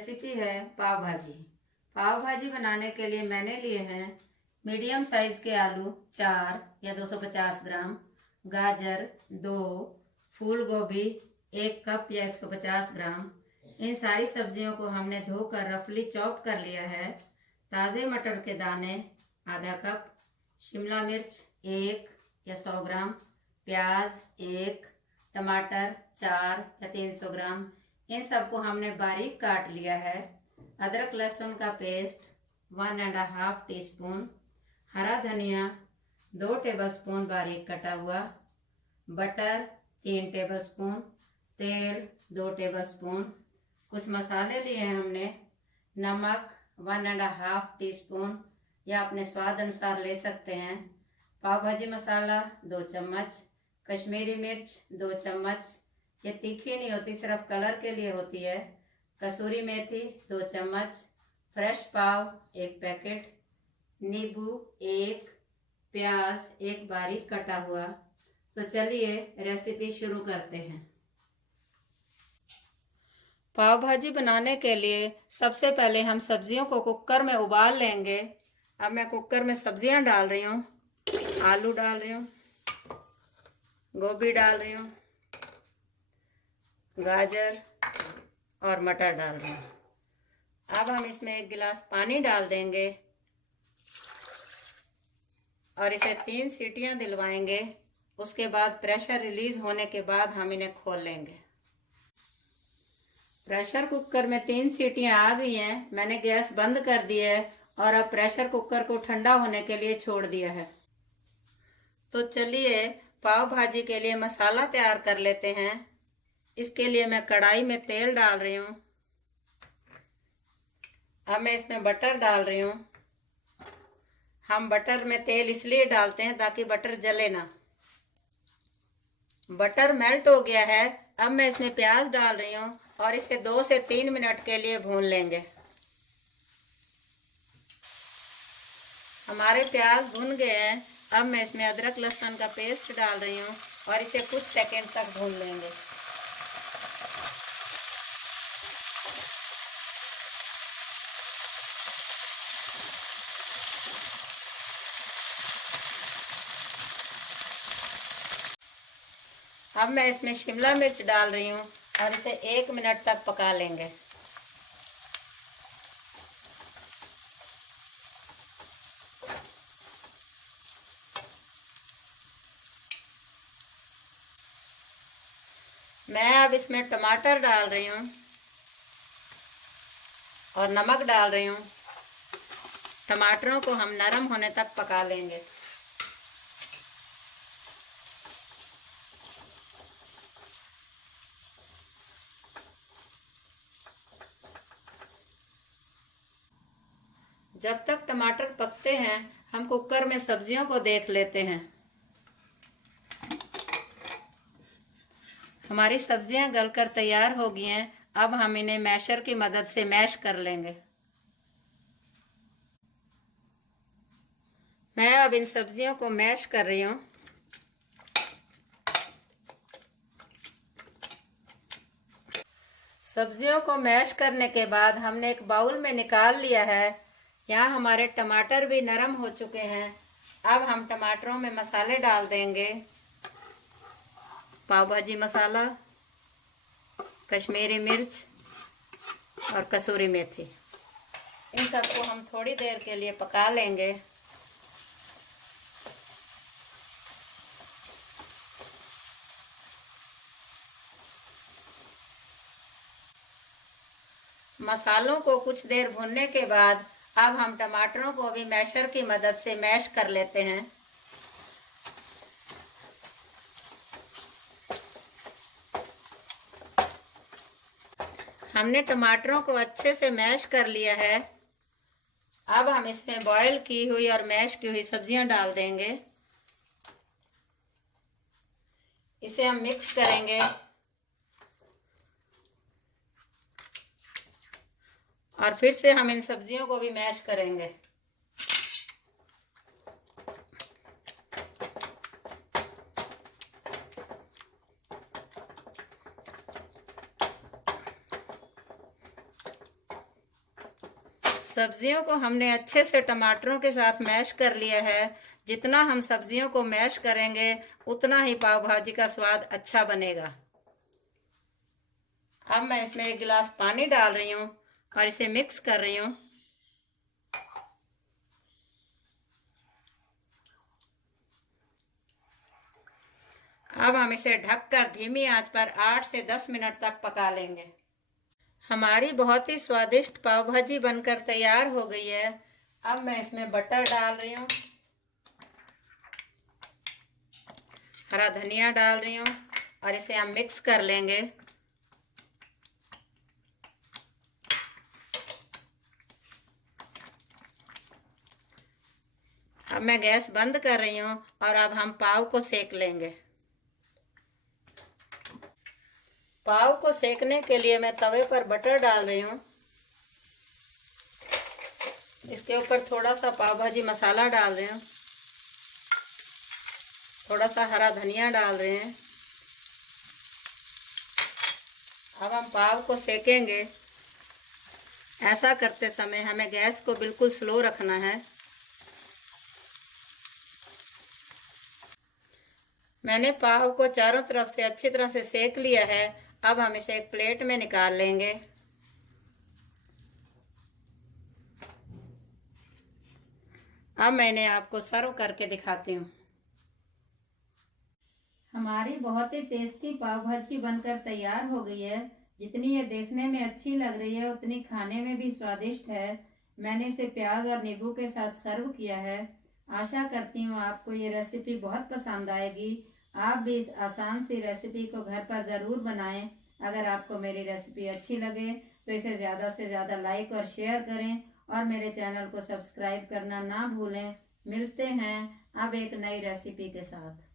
Recipe है पाव भाजी। पाव भाजी बनाने के लिए मैंने लिए हैं मीडियम साइज के आलू 4 या 250 ग्राम, गाजर 2, फूल गोभी 1 कप या 150 ग्राम। इन सारी सब्जियों को हमने धोकर रफली चॉप कर लिया है। ताज़े मटर के दाने आधा कप, शिमला मिर्च 1 या 100 ग्राम, प्याज 1, टमाटर 4 या 300 ग्राम। इन सबको हमने बारीक काट लिया है। अदरक लहसुन का पेस्ट 1.5 टीस्पून, हरा धनिया 2 टेबलस्पून बारीक कटा हुआ, बटर 3 टेबलस्पून, तेल 2 टेबलस्पून। कुछ मसाले लिए हैं हमने, नमक 1.5 टीस्पून या अपने स्वाद अनुसार ले सकते हैं, पाव भाजी मसाला 2 चम्मच, कश्मीरी मिर्च 2 चम्मच, ये तीखी नहीं होती, सिर्फ कलर के लिए होती है, कसूरी मेथी 2 चम्मच, फ्रेश पाव 1 पैकेट, नींबू 1, प्याज 1 बारीक कटा हुआ। तो चलिए रेसिपी शुरू करते हैं। पाव भाजी बनाने के लिए सबसे पहले हम सब्जियों को कुकर में उबाल लेंगे। अब मैं कुकर में सब्जियां डाल रही हूँ। आलू डाल रही हूँ, गोभी डाल रही हूँ, गाजर और मटर डाल रही हूँ। अब हम इसमें 1 गिलास पानी डाल देंगे और इसे 3 सीटियां दिलवाएंगे। उसके बाद प्रेशर रिलीज होने के बाद हम इन्हें खोल लेंगे। प्रेशर कुकर में 3 सीटियां आ गई हैं। मैंने गैस बंद कर दी है और अब प्रेशर कुकर को ठंडा होने के लिए छोड़ दिया है। तो चलिए पाव भाजी के लिए मसाला तैयार कर लेते हैं। इसके लिए मैं कढ़ाई में तेल डाल रही हूँ। अब मैं इसमें बटर डाल रही हूँ। हम बटर में तेल इसलिए डालते हैं ताकि बटर जले ना। बटर मेल्ट हो गया है। अब मैं इसमें प्याज डाल रही हूँ और इसे 2 से 3 मिनट के लिए भून लेंगे। हमारे प्याज भुन गए हैं। अब मैं इसमें अदरक लहसुन का पेस्ट डाल रही हूँ और इसे कुछ सेकंड तक भून लेंगे। अब मैं इसमें शिमला मिर्च डाल रही हूँ और इसे 1 मिनट तक पका लेंगे। मैं अब इसमें टमाटर डाल रही हूँ और नमक डाल रही हूँ। टमाटरों को हम नरम होने तक पका लेंगे। जब तक टमाटर पकते हैं हम कुकर में सब्जियों को देख लेते हैं। हमारी सब्जियां गलकर तैयार हो गई हैं। अब हम इन्हें मैशर की मदद से मैश कर लेंगे। मैं अब इन सब्जियों को मैश कर रही हूँ। सब्जियों को मैश करने के बाद हमने एक बाउल में निकाल लिया है। यहाँ हमारे टमाटर भी नरम हो चुके हैं। अब हम टमाटरों में मसाले डाल देंगे। पाव भाजी मसाला, कश्मीरी मिर्च और कसूरी मेथी। इन सबको हम थोड़ी देर के लिए पका लेंगे। मसालों को कुछ देर भूनने के बाद अब हम टमाटरों को भी मैशर की मदद से मैश कर लेते हैं। हमने टमाटरों को अच्छे से मैश कर लिया है। अब हम इसमें बॉयल की हुई और मैश की हुई सब्जियां डाल देंगे। इसे हम मिक्स करेंगे और फिर से हम इन सब्जियों को भी मैश करेंगे। सब्जियों को हमने अच्छे से टमाटरों के साथ मैश कर लिया है। जितना हम सब्जियों को मैश करेंगे उतना ही पाव भाजी का स्वाद अच्छा बनेगा। अब मैं इसमें 1 गिलास पानी डाल रही हूँ और इसे मिक्स कर रही हूँ। अब हम इसे ढककर धीमी आंच पर 8 से 10 मिनट तक पका लेंगे। हमारी बहुत ही स्वादिष्ट पाव भाजी बनकर तैयार हो गई है। अब मैं इसमें बटर डाल रही हूँ, हरा धनिया डाल रही हूँ और इसे हम मिक्स कर लेंगे। अब मैं गैस बंद कर रही हूँ और अब हम पाव को सेक लेंगे। पाव को सेकने के लिए मैं तवे पर बटर डाल रही हूँ। इसके ऊपर थोड़ा सा पाव भाजी मसाला डाल रहे हैं, थोड़ा सा हरा धनिया डाल रहे हैं। अब हम पाव को सेकेंगे। ऐसा करते समय हमें गैस को बिल्कुल स्लो रखना है। मैंने पाव को चारों तरफ से अच्छी तरह से सेक लिया है। अब हम इसे एक प्लेट में निकाल लेंगे। अब मैंने आपको सर्व करके दिखाती हूँ। हमारी बहुत ही टेस्टी पाव भाजी बनकर तैयार हो गई है। जितनी ये देखने में अच्छी लग रही है उतनी खाने में भी स्वादिष्ट है। मैंने इसे प्याज और नींबू के साथ सर्व किया है। आशा करती हूँ आपको ये रेसिपी बहुत पसंद आएगी। आप भी इस आसान सी रेसिपी को घर पर ज़रूर बनाएं। अगर आपको मेरी रेसिपी अच्छी लगे तो इसे ज़्यादा से ज़्यादा लाइक और शेयर करें और मेरे चैनल को सब्सक्राइब करना ना भूलें। मिलते हैं अब एक नई रेसिपी के साथ।